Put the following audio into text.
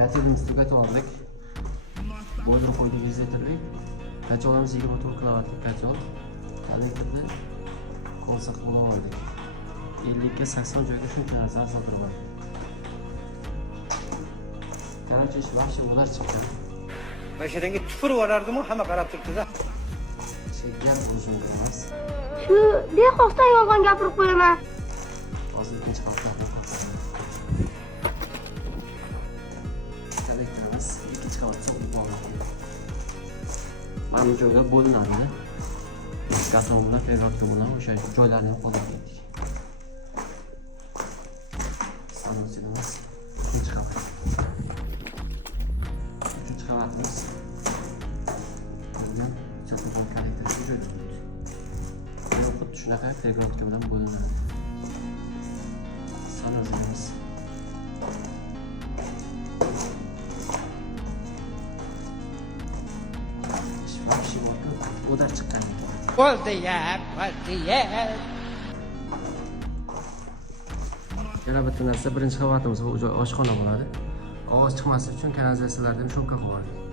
Kotelimizni tugatib oldik. Boydurib qo'ydik 100 litrlik. Kacholimiz 24 kilovatlik kachol. Elektrni konsak bo'lib oldik. 50 ga 80 joyga shuncha narsani sotirib oldik. Qancha ish vahshiy ular chiqqan. Mashinaga tufurib yuborardim-ku, hamma qarab turibdi-da. Gap bo'lishim emas. Shu bexosdan yolg'on gapirib qo'yaman. Hozir ikkinchi qavatda elektrimiz ikkinchi qavat so'qib bog'langan. Mana bu joyga bo'linadi. Gatom bilan ferrotka bilan o'sha joylarni ham qoldirdik. Stansiyaimiz ikkinchi qavat. Uchinchi qavatimiz bo'lgan chatoqon kollektorga joylashtirdik. Bu xuddi shunaqa ferrotka bilan bo'linadi. Sanozimiz vahshiy borku, o'dar chiqqan. Bo'ldi ya. Yana bitta narsa, birinchi qavatimiz bu oshxona bo'ladi. Ovoz chiqmaslik uchun kanalizatsiyalarda ham shunqa qo'ydik.